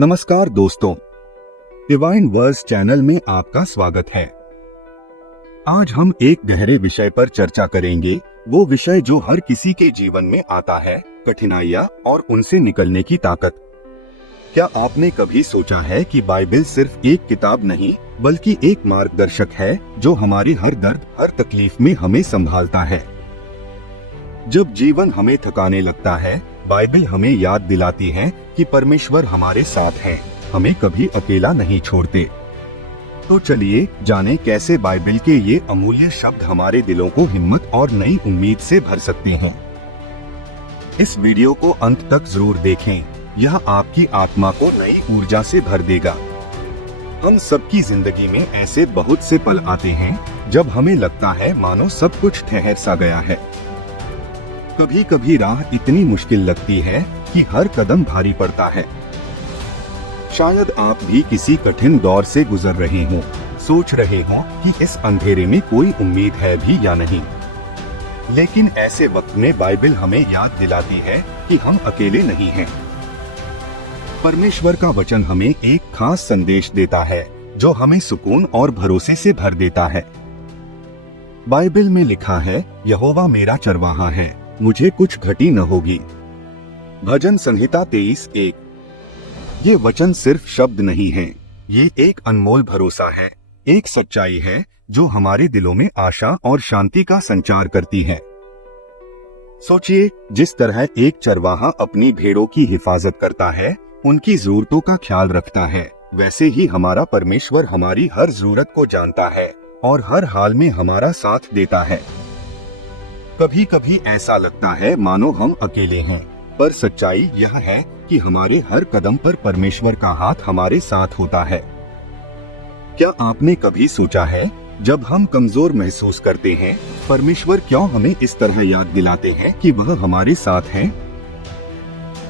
नमस्कार दोस्तों, divine verse channel में आपका स्वागत है। आज हम एक गहरे विषय पर चर्चा करेंगे, वो विषय जो हर किसी के जीवन में आता है, कठिनाइयाँ और उनसे निकलने की ताकत। क्या आपने कभी सोचा है कि बाइबल सिर्फ एक किताब नहीं बल्कि एक मार्गदर्शक है जो हमारी हर दर्द, हर तकलीफ में हमें संभालता है। जब जीवन हमें थकाने लगता है, बाइबल हमें याद दिलाती है कि परमेश्वर हमारे साथ है, हमें कभी अकेला नहीं छोड़ते। तो चलिए जानें कैसे बाइबल के ये अमूल्य शब्द हमारे दिलों को हिम्मत और नई उम्मीद से भर सकते हैं। इस वीडियो को अंत तक जरूर देखें, यह आपकी आत्मा को नई ऊर्जा से भर देगा। हम सबकी जिंदगी में ऐसे बहुत से पल आते हैं जब हमें लगता है मानो सब कुछ ठहर सा गया है। कभी कभी राह इतनी मुश्किल लगती है कि हर कदम भारी पड़ता है। शायद आप भी किसी कठिन दौर से गुजर रहे हों, सोच रहे हों कि इस अंधेरे में कोई उम्मीद है भी या नहीं। लेकिन ऐसे वक्त में बाइबल हमें याद दिलाती है कि हम अकेले नहीं हैं। परमेश्वर का वचन हमें एक खास संदेश देता है जो हमें सुकून और भरोसे से भर देता है। बाइबल में लिखा है, यहोवा मेरा चरवाहा है, मुझे कुछ घटी न होगी। भजन संहिता 23:1। ये वचन सिर्फ शब्द नहीं है, ये एक अनमोल भरोसा है, एक सच्चाई है जो हमारे दिलों में आशा और शांति का संचार करती है। सोचिए, जिस तरह एक चरवाहा अपनी भेड़ों की हिफाजत करता है, उनकी जरूरतों का ख्याल रखता है, वैसे ही हमारा परमेश्वर हमारी हर जरूरत को जानता है और हर हाल में हमारा साथ देता है। कभी कभी ऐसा लगता है मानो हम अकेले हैं, पर सच्चाई यह है कि हमारे हर कदम पर परमेश्वर का हाथ हमारे साथ होता है। क्या आपने कभी सोचा है, जब हम कमजोर महसूस करते हैं, परमेश्वर क्यों हमें इस तरह याद दिलाते हैं कि वह हमारे साथ है?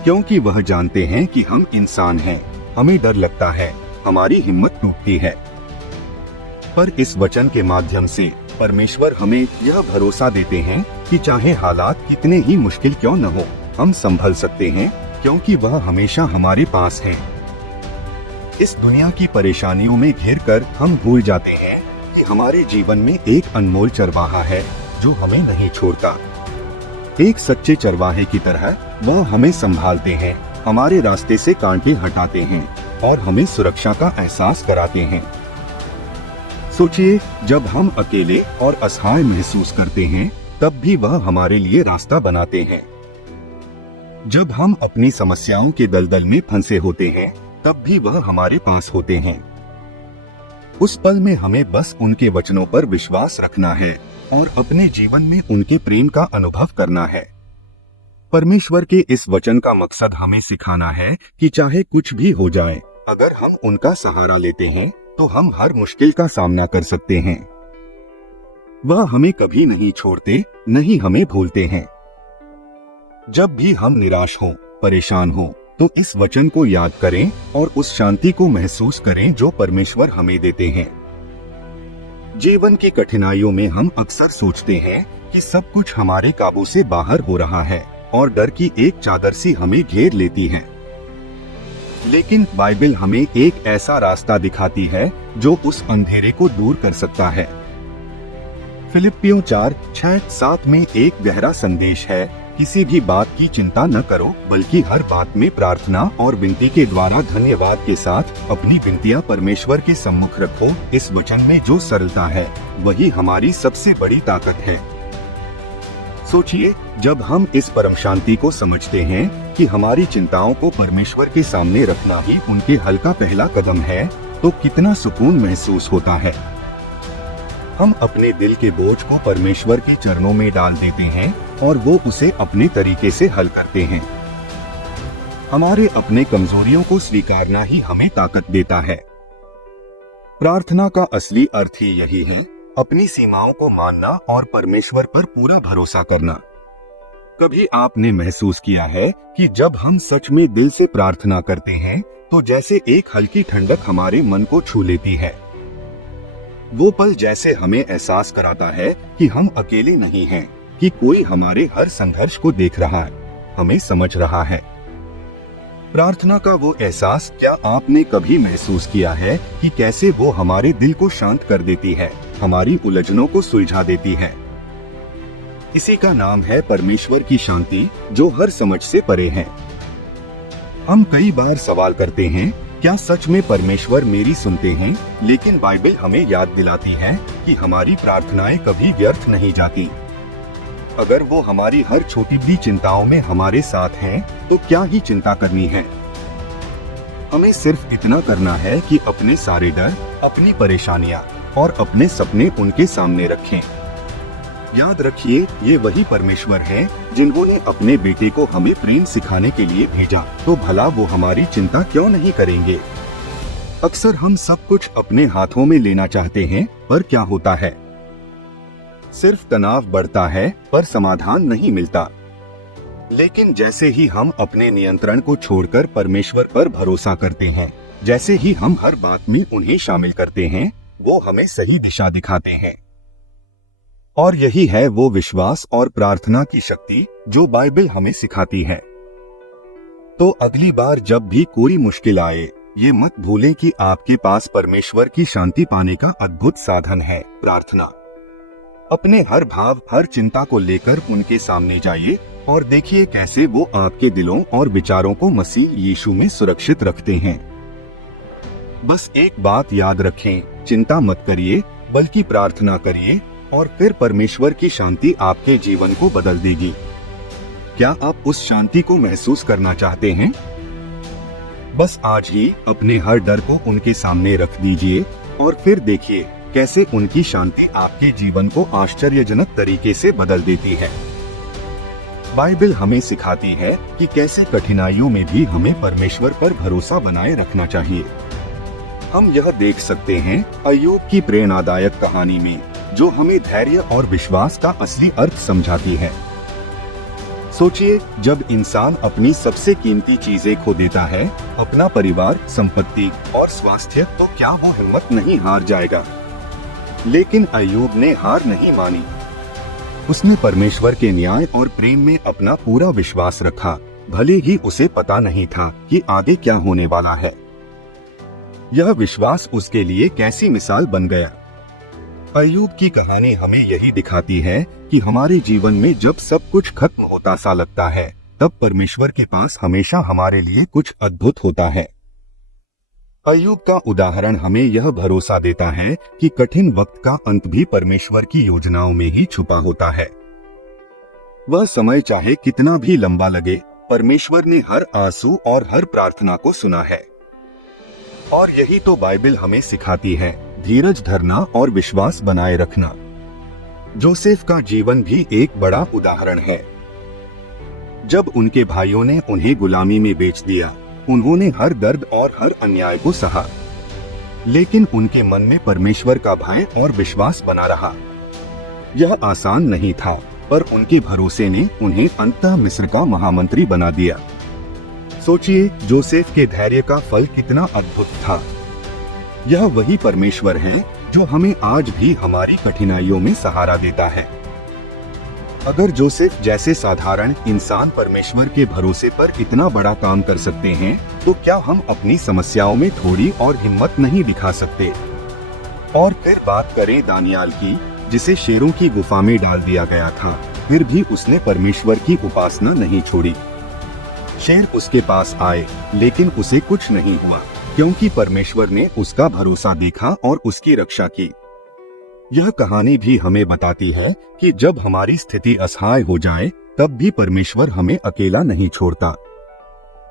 क्योंकि वह जानते हैं कि हम इंसान हैं, हमें डर लगता है, हमारी हिम्मत टूटती है। पर इस वचन के माध्यम से परमेश्वर हमें यह भरोसा देते हैं कि चाहे हालात कितने ही मुश्किल क्यों न हो, हम संभल सकते हैं, क्योंकि वह हमेशा हमारे पास है। इस दुनिया की परेशानियों में घिरकर हम भूल जाते हैं कि हमारे जीवन में एक अनमोल चरवाहा है जो हमें नहीं छोड़ता। एक सच्चे चरवाहे की तरह वह हमें संभालते हैं, हमारे रास्ते से कांटे हटाते हैं और हमें सुरक्षा का एहसास कराते हैं। सोचिए, जब हम अकेले और असहाय महसूस करते हैं, तब भी वह हमारे लिए रास्ता बनाते हैं। जब हम अपनी समस्याओं के दलदल में फंसे होते हैं, तब भी वह हमारे पास होते हैं। उस पल में हमें बस उनके वचनों पर विश्वास रखना है और अपने जीवन में उनके प्रेम का अनुभव करना है। परमेश्वर के इस वचन का मकसद हमें सिखाना है कि चाहे कुछ भी हो जाए, अगर हम उनका सहारा लेते हैं तो हम हर मुश्किल का सामना कर सकते हैं। वह हमें कभी नहीं छोड़ते, नहीं हमें भूलते हैं। जब भी हम निराश हों, परेशान हों, तो इस वचन को याद करें और उस शांति को महसूस करें जो परमेश्वर हमें देते हैं। जीवन की कठिनाइयों में हम अक्सर सोचते हैं कि सब कुछ हमारे काबू से बाहर हो रहा है और डर की एक चादर सी हमें घेर लेती है। लेकिन बाइबल हमें एक ऐसा रास्ता दिखाती है जो उस अंधेरे को दूर कर सकता है। फिलिप्पियों 4:6-7 में एक गहरा संदेश है, किसी भी बात की चिंता न करो, बल्कि हर बात में प्रार्थना और विनती के द्वारा धन्यवाद के साथ अपनी विनतियां परमेश्वर के सम्मुख रखो। इस वचन में जो सरलता है, वही हमारी सबसे बड़ी ताकत है। सोचिए, जब हम इस परम शांति को समझते हैं कि हमारी चिंताओं को परमेश्वर के सामने रखना ही उनके हल का पहला कदम है, तो कितना सुकून महसूस होता है। हम अपने दिल के बोझ को परमेश्वर के चरणों में डाल देते हैं और वो उसे अपने तरीके से हल करते हैं। हमारे अपने कमजोरियों को स्वीकारना ही हमें ताकत देता है। प्रार्थना का असली अर्थ ही यही है, अपनी सीमाओं को मानना और परमेश्वर पर पूरा भरोसा करना। कभी आपने महसूस किया है कि जब हम सच में दिल से प्रार्थना करते हैं, तो जैसे एक हल्की ठंडक हमारे मन को छू लेती है। वो पल जैसे हमें एहसास कराता है कि हम अकेले नहीं हैं, कि कोई हमारे हर संघर्ष को देख रहा है, हमें समझ रहा है। प्रार्थना का वो एहसास, क्या आपने कभी महसूस किया है कि कैसे वो हमारे दिल को शांत कर देती है, हमारी उलझनों को सुलझा देती है। इसी का नाम है परमेश्वर की शांति, जो हर समझ से परे है। हम कई बार सवाल करते हैं, क्या सच में परमेश्वर मेरी सुनते हैं? लेकिन बाइबल हमें याद दिलाती है कि हमारी प्रार्थनाएं कभी व्यर्थ नहीं जाती। अगर वो हमारी हर छोटी भी चिंताओं में हमारे साथ हैं, तो क्या ही चिंता करनी है। हमें सिर्फ इतना करना है कि अपने सारे डर, अपनी परेशानियां और अपने सपने उनके सामने रखें। याद रखिए, ये वही परमेश्वर हैं जिन्होंने अपने बेटे को हमें प्रेम सिखाने के लिए भेजा, तो भला वो हमारी चिंता क्यों नहीं करेंगे। अक्सर हम सब कुछ अपने हाथों में लेना चाहते हैं, पर क्या होता है, सिर्फ तनाव बढ़ता है पर समाधान नहीं मिलता। लेकिन जैसे ही हम अपने नियंत्रण को छोड़कर परमेश्वर पर भरोसा करते हैं, जैसे ही हम हर बात में उन्हें शामिल करते हैं, वो हमें सही दिशा दिखाते हैं। और यही है वो विश्वास और प्रार्थना की शक्ति जो बाइबल हमें सिखाती है। तो अगली बार जब भी कोई मुश्किल आए, ये मत भूलें कि आपके पास परमेश्वर की शांति पाने का अद्भुत साधन है, प्रार्थना। अपने हर भाव, हर चिंता को लेकर उनके सामने जाइए और देखिए कैसे वो आपके दिलों और विचारों को मसीह यीशु में सुरक्षित रखते हैं। बस एक बात याद रखें, चिंता मत करिए, बल्कि प्रार्थना करिए और फिर परमेश्वर की शांति आपके जीवन को बदल देगी। क्या आप उस शांति को महसूस करना चाहते हैं? बस आज ही अपने हर डर को उनके सामने रख दीजिए और फिर देखिए कैसे उनकी शांति आपके जीवन को आश्चर्यजनक तरीके से बदल देती है। बाइबल हमें सिखाती है कि कैसे कठिनाइयों में भी हमें परमेश्वर पर भरोसा बनाए रखना चाहिए। हम यह देख सकते हैं अय्यूब की प्रेरणादायक कहानी में, जो हमें धैर्य और विश्वास का असली अर्थ समझाती है। सोचिए, जब इंसान अपनी सबसे कीमती चीजें खो देता है, अपना परिवार, संपत्ति और स्वास्थ्य, तो क्या वो हिम्मत नहीं हार जाएगा? लेकिन अय्यूब ने हार नहीं मानी। उसने परमेश्वर के न्याय और प्रेम में अपना पूरा विश्वास रखा, भले ही उसे पता नहीं था कि आगे क्या होने वाला है। यह विश्वास उसके लिए कैसी मिसाल बन गया। अय्यूब की कहानी हमें यही दिखाती है कि हमारे जीवन में जब सब कुछ खत्म होता सा लगता है, तब परमेश्वर के पास हमेशा हमारे लिए कुछ अद्भुत होता है। अय्यूब का उदाहरण हमें यह भरोसा देता है कि कठिन वक्त का अंत भी परमेश्वर की योजनाओं में ही छुपा होता है। वह समय चाहे कितना भी लंबा लगे, परमेश्वर ने हर आंसू और हर प्रार्थना को सुना है। और यही तो बाइबल हमें सिखाती है, धीरज धरना और विश्वास बनाए रखना। जोसेफ का जीवन भी एक बड़ा उदाहरण है। जब उनके भाइयों ने उन्हें गुलामी में बेच दिया, उन्होंने हर दर्द और हर अन्याय को सहा, लेकिन उनके मन में परमेश्वर का भय और विश्वास बना रहा। यह आसान नहीं था, पर उनके भरोसे ने उन्हें अंततः मिस्र का महामंत्री बना दिया। सोचिए, जोसेफ के धैर्य का फल कितना अद्भुत था। यह वही परमेश्वर है जो हमें आज भी हमारी कठिनाइयों में सहारा देता है। अगर जोसेफ जैसे साधारण इंसान परमेश्वर के भरोसे पर इतना बड़ा काम कर सकते हैं, तो क्या हम अपनी समस्याओं में थोड़ी और हिम्मत नहीं दिखा सकते? और फिर बात करें दानियाल की, जिसे शेरों की गुफा में डाल दिया गया था, फिर भी उसने परमेश्वर की उपासना नहीं छोड़ी। शेर उसके पास आए, लेकिन उसे कुछ नहीं हुआ, क्योंकि परमेश्वर ने उसका भरोसा देखा और उसकी रक्षा की। यह कहानी भी हमें बताती है कि जब हमारी स्थिति असहाय हो जाए, तब भी परमेश्वर हमें अकेला नहीं छोड़ता।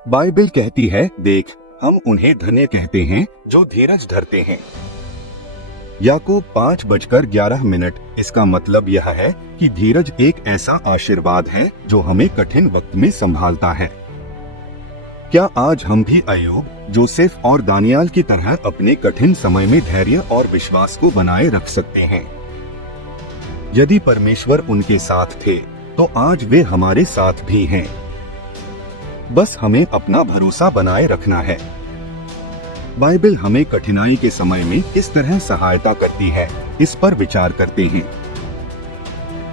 बाइबल कहती है, देख, हम उन्हें धन्य कहते हैं जो धीरज धरते हैं। याकूब 5:11। इसका मतलब यह है कि धीरज एक ऐसा आशीर्वाद है जो हमें कठिन वक्त में संभालता है। क्या आज हम भी अय्यूब, जोसेफ और दानियाल की तरह अपने कठिन समय में धैर्य और विश्वास को बनाए रख सकते हैं? यदि परमेश्वर उनके साथ थे, तो आज वे हमारे साथ भी हैं। बस हमें अपना भरोसा बनाए रखना है। बाइबल हमें कठिनाई के समय में किस तरह सहायता करती है, इस पर विचार करते हैं।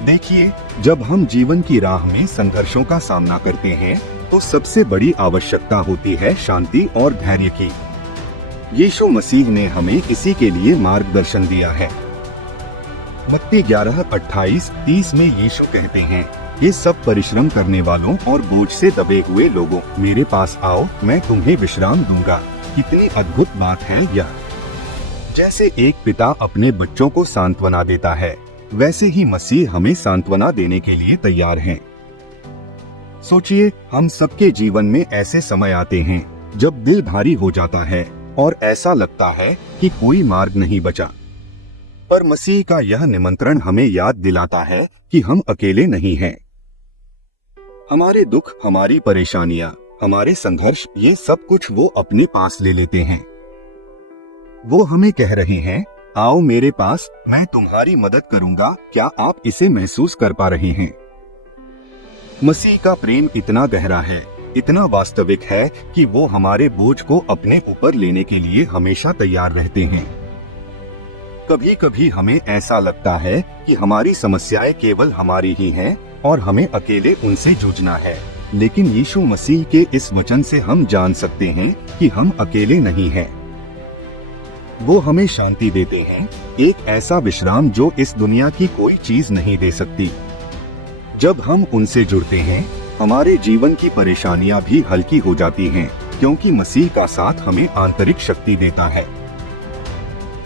देखिए, जब हम जीवन की राह में संघर्षों का सामना करते हैं, तो तो सबसे बड़ी आवश्यकता होती है शांति और धैर्य की। यीशु मसीह ने हमें इसी के लिए मार्गदर्शन दिया है। मत्ती 11:28-30 में यीशु कहते हैं, ये सब परिश्रम करने वालों और बोझ से दबे हुए लोगों, मेरे पास आओ, मैं तुम्हें विश्राम दूंगा। कितनी अद्भुत बात है यह। जैसे एक पिता अपने बच्चों को सांत्वना देता है, वैसे ही मसीह हमें सांत्वना देने के लिए तैयार हैं। सोचिए, हम सबके जीवन में ऐसे समय आते हैं जब दिल भारी हो जाता है और ऐसा लगता है कि कोई मार्ग नहीं बचा। पर मसीह का यह निमंत्रण हमें याद दिलाता है कि हम अकेले नहीं हैं। हमारे दुख, हमारी परेशानियां, हमारे संघर्ष, ये सब कुछ वो अपने पास ले लेते हैं। वो हमें कह रहे हैं, आओ मेरे पास, मैं तुम्हारी मदद करूंगा। क्या आप इसे महसूस कर पा रहे हैं? मसीह का प्रेम इतना गहरा है, इतना वास्तविक है कि वो हमारे बोझ को अपने ऊपर लेने के लिए हमेशा तैयार रहते हैं। कभी कभी हमें ऐसा लगता है कि हमारी समस्याएं केवल हमारी ही हैं और हमें अकेले उनसे जूझना है, लेकिन यीशु मसीह के इस वचन से हम जान सकते हैं कि हम अकेले नहीं हैं। वो हमें शांति देते हैं, एक ऐसा विश्राम जो इस दुनिया की कोई चीज नहीं दे सकती। जब हम उनसे जुड़ते हैं, हमारे जीवन की परेशानियां भी हल्की हो जाती हैं, क्योंकि मसीह का साथ हमें आंतरिक शक्ति देता है।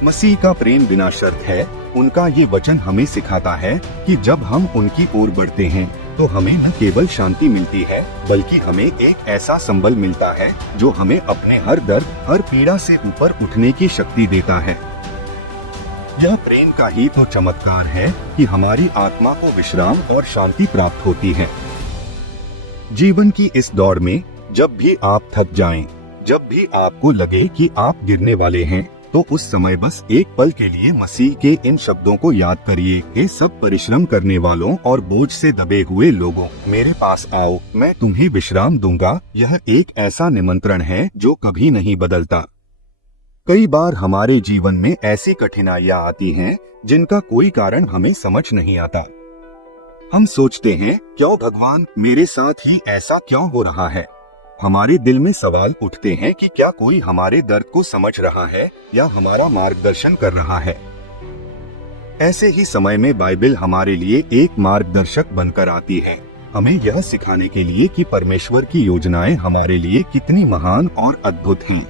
मसीह का प्रेम बिना शर्त है। उनका ये वचन हमें सिखाता है कि जब हम उनकी ओर बढ़ते हैं तो हमें न केवल शांति मिलती है, बल्कि हमें एक ऐसा संबल मिलता है जो हमें अपने हर दर्द, हर पीड़ा से ऊपर उठने की शक्ति देता है। यह प्रेम का ही तो चमत्कार है कि हमारी आत्मा को विश्राम और शांति प्राप्त होती है। जीवन की इस दौड़ में जब भी आप थक जाएं, जब भी आपको लगे कि आप गिरने वाले हैं, तो उस समय बस एक पल के लिए मसीह के इन शब्दों को याद करिए, हे सब परिश्रम करने वालों और बोझ से दबे हुए लोगों, मेरे पास आओ, मैं तुम्हें विश्राम दूंगा। यह एक ऐसा निमंत्रण है जो कभी नहीं बदलता। कई बार हमारे जीवन में ऐसी कठिनाइयां आती हैं जिनका कोई कारण हमें समझ नहीं आता। हम सोचते हैं, क्यों भगवान, मेरे साथ ही ऐसा क्यों हो रहा है? हमारे दिल में सवाल उठते हैं कि क्या कोई हमारे दर्द को समझ रहा है या हमारा मार्गदर्शन कर रहा है। ऐसे ही समय में बाइबल हमारे लिए एक मार्गदर्शक बनकर आती है, हमें यह सिखाने के लिए कि परमेश्वर की योजनाएं हमारे लिए कितनी महान और अद्भुत हैं।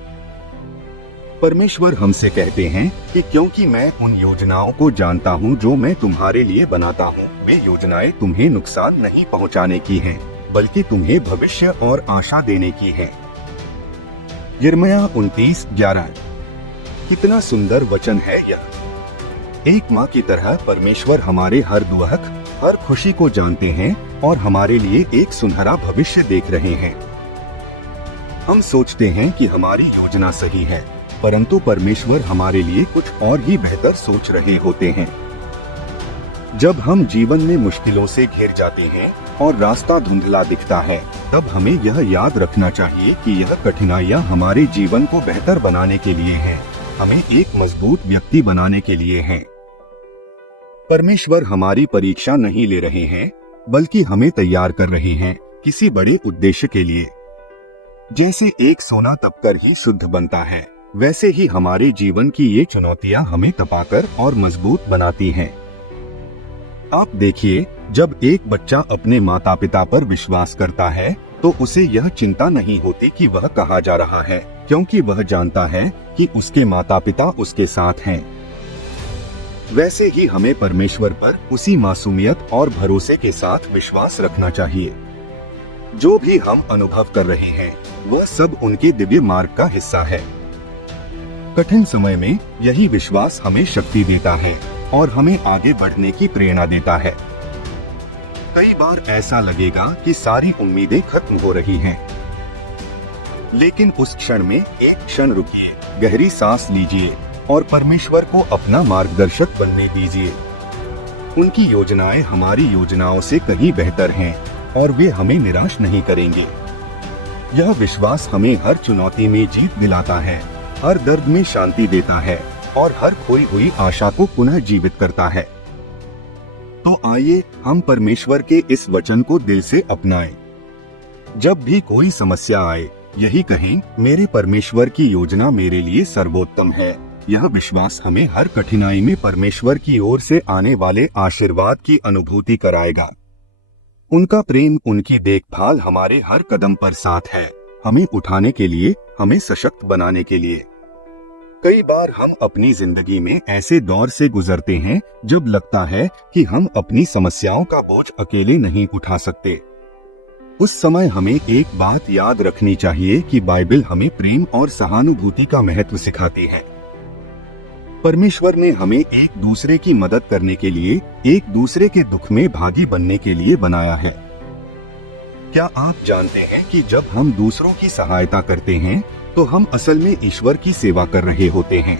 परमेश्वर हमसे कहते हैं कि क्योंकि मैं उन योजनाओं को जानता हूँ जो मैं तुम्हारे लिए बनाता हूँ, वे योजनाएं तुम्हें नुकसान नहीं पहुँचाने की हैं, बल्कि तुम्हें भविष्य और आशा देने की है। यिर्मयाह 29:11। कितना सुंदर वचन है यह। एक माँ की तरह परमेश्वर हमारे हर दुख, हर खुशी को जानते हैं और हमारे लिए एक सुनहरा भविष्य देख रहे हैं। हम सोचते हैं कि हमारी योजना सही है, परंतु परमेश्वर हमारे लिए कुछ और ही बेहतर सोच रहे होते हैं। जब हम जीवन में मुश्किलों से घिर जाते हैं और रास्ता धुंधला दिखता है, तब हमें यह याद रखना चाहिए कि यह कठिनाइयां हमारे जीवन को बेहतर बनाने के लिए हैं, हमें एक मजबूत व्यक्ति बनाने के लिए हैं। परमेश्वर हमारी परीक्षा नहीं ले रहे हैं, बल्कि हमें तैयार कर रहे हैं किसी बड़े उद्देश्य के लिए। जैसे एक सोना तपकर ही शुद्ध बनता है, वैसे ही हमारे जीवन की ये चुनौतियां हमें तपाकर और मजबूत बनाती हैं। आप देखिए, जब एक बच्चा अपने माता पिता पर विश्वास करता है, तो उसे यह चिंता नहीं होती कि वह कहाँ जा रहा है, क्योंकि वह जानता है कि उसके माता पिता उसके साथ हैं। वैसे ही हमें परमेश्वर पर उसी मासूमियत और भरोसे के साथ विश्वास रखना चाहिए। जो भी हम अनुभव कर रहे हैं, वह सब उनके दिव्य मार्ग का हिस्सा है। कठिन समय में यही विश्वास हमें शक्ति देता है और हमें आगे बढ़ने की प्रेरणा देता है। कई बार ऐसा लगेगा कि सारी उम्मीदें खत्म हो रही हैं, लेकिन उस क्षण में एक क्षण रुकिए, गहरी सांस लीजिए और परमेश्वर को अपना मार्गदर्शक बनने दीजिए। उनकी योजनाएं हमारी योजनाओं से कहीं बेहतर हैं और वे हमें निराश नहीं करेंगे। यह विश्वास हमें हर चुनौती में जीत दिलाता है, हर दर्द में शांति देता है और हर खोई हुई आशा को पुनः जीवित करता है। तो आइए हम परमेश्वर के इस वचन को दिल से अपनाएं। जब भी कोई समस्या आए, यही कहें, मेरे परमेश्वर की योजना मेरे लिए सर्वोत्तम है। यह विश्वास हमें हर कठिनाई में परमेश्वर की ओर से आने वाले आशीर्वाद की अनुभूति कराएगा। उनका प्रेम, उनकी देखभाल हमारे हर कदम पर साथ है, हमें उठाने के लिए, हमें सशक्त बनाने के लिए। कई बार हम अपनी जिंदगी में ऐसे दौर से गुजरते हैं जब लगता है कि हम अपनी समस्याओं का बोझ अकेले नहीं उठा सकते। उस समय हमें एक बात याद रखनी चाहिए कि बाइबल हमें प्रेम और सहानुभूति का महत्व सिखाती है। परमेश्वर ने हमें एक दूसरे की मदद करने के लिए, एक दूसरे के दुख में भागी बनने के लिए बनाया है। क्या आप जानते हैं कि जब हम दूसरों की सहायता करते हैं तो हम असल में ईश्वर की सेवा कर रहे होते हैं।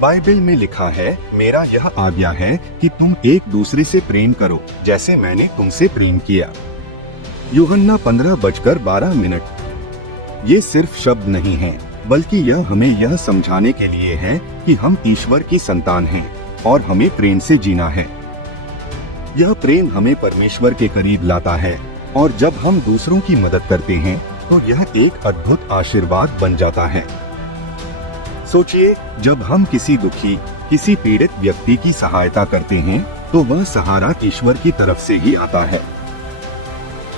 बाइबल में लिखा है, मेरा यह आज्ञा है कि तुम एक दूसरे से प्रेम करो जैसे मैंने तुमसे प्रेम किया। यूहन्ना 15:12। ये सिर्फ शब्द नहीं है, बल्कि यह हमें यह समझाने के लिए है कि हम ईश्वर की संतान हैं और हमें प्रेम से जीना है। यह प्रेम हमें परमेश्वर के करीब लाता है और जब हम दूसरों की मदद करते हैं तो यह एक अद्भुत आशीर्वाद बन जाता है। सोचिए, जब हम किसी दुखी, किसी पीड़ित व्यक्ति की सहायता करते हैं तो वह सहारा ईश्वर की तरफ से ही आता है।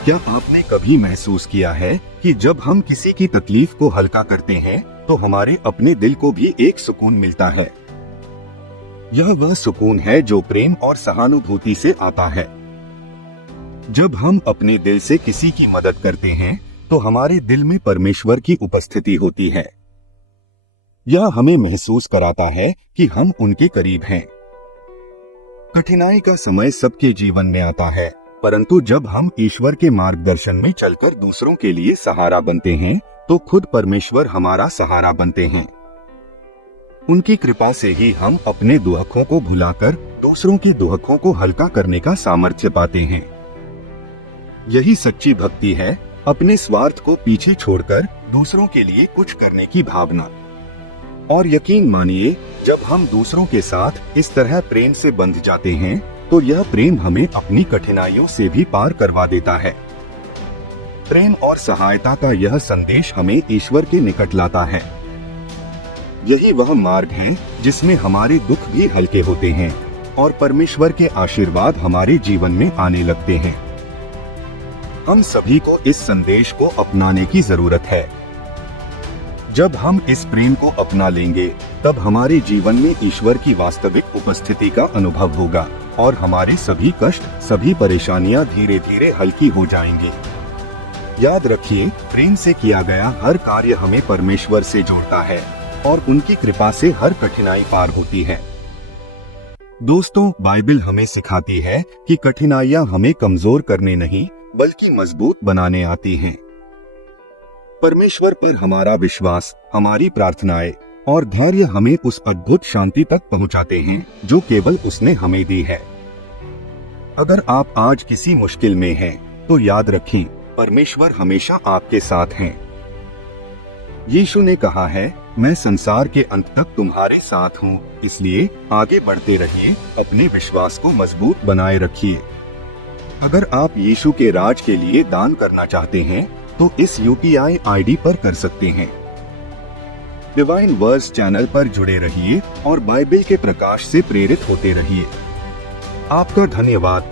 क्या आपने कभी महसूस किया है कि जब हम किसी की तकलीफ को हल्का करते हैं तो हमारे अपने दिल को भी एक सुकून मिलता है? यह वह सुकून है जो प्रेम और सहानुभूति से आता है। जब हम अपने दिल से किसी की मदद करते हैं तो हमारे दिल में परमेश्वर की उपस्थिति होती है। यह हमें महसूस कराता है कि हम उनके करीब हैं। कठिनाई का समय सबके जीवन में आता है, परंतु जब हम ईश्वर के मार्गदर्शन में चलकर दूसरों के लिए सहारा बनते हैं तो खुद परमेश्वर हमारा सहारा बनते हैं। उनकी कृपा से ही हम अपने दुखों को भुलाकर दूसरों के दुखों को हल्का करने का सामर्थ्य पाते हैं। यही सच्ची भक्ति है, अपने स्वार्थ को पीछे छोड़कर दूसरों के लिए कुछ करने की भावना। और यकीन मानिए, जब हम दूसरों के साथ इस तरह प्रेम से बंध जाते हैं तो यह प्रेम हमें अपनी कठिनाइयों से भी पार करवा देता है। प्रेम और सहायता का यह संदेश हमें ईश्वर के निकट लाता है। यही वह मार्ग है जिसमें हमारे दुख भी हल्के होते हैं और परमेश्वर के आशीर्वाद हमारे जीवन में आने लगते हैं। हम सभी को इस संदेश को अपनाने की जरूरत है। जब हम इस प्रेम को अपना लेंगे, तब हमारे जीवन में ईश्वर की वास्तविक उपस्थिति का अनुभव होगा और हमारे सभी कष्ट, सभी परेशानियां धीरे धीरे हल्की हो जाएंगी। याद रखिए, प्रेम से किया गया हर कार्य हमें परमेश्वर से जोड़ता है और उनकी कृपा से हर कठिनाई पार होती है। दोस्तों, बाइबल हमें सिखाती है कि कठिनाइयां हमें कमजोर करने नहीं, बल्कि मजबूत बनाने आती हैं। परमेश्वर पर हमारा विश्वास, हमारी प्रार्थनाएं और धैर्य हमें उस अद्भुत शांति तक पहुंचाते हैं जो केवल उसने हमें दी है। अगर आप आज किसी मुश्किल में हैं, तो याद रखें, परमेश्वर हमेशा आपके साथ हैं। यीशु ने कहा है, मैं संसार के अंत तक तुम्हारे साथ हूँ, इसलिए आगे बढ़ते रहिए, अपने विश्वास को मजबूत बनाए रखिए। अगर आप यीशु के राज के लिए दान करना चाहते हैं तो इस UPI ID पर कर सकते हैं। डिवाइन वर्ड्स चैनल पर जुड़े रहिए और बाइबल के प्रकाश से प्रेरित होते रहिए। आपका धन्यवाद।